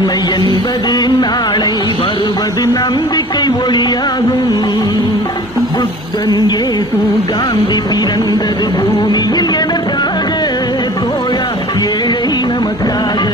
நன்மை என்பது நாளை வருவது நம்பிக்கை ஒளியாகும். புத்தன் இயேசு காந்தி பிறந்தது பூமியில் எதற்காக? தோழா, ஏழை நமக்காக.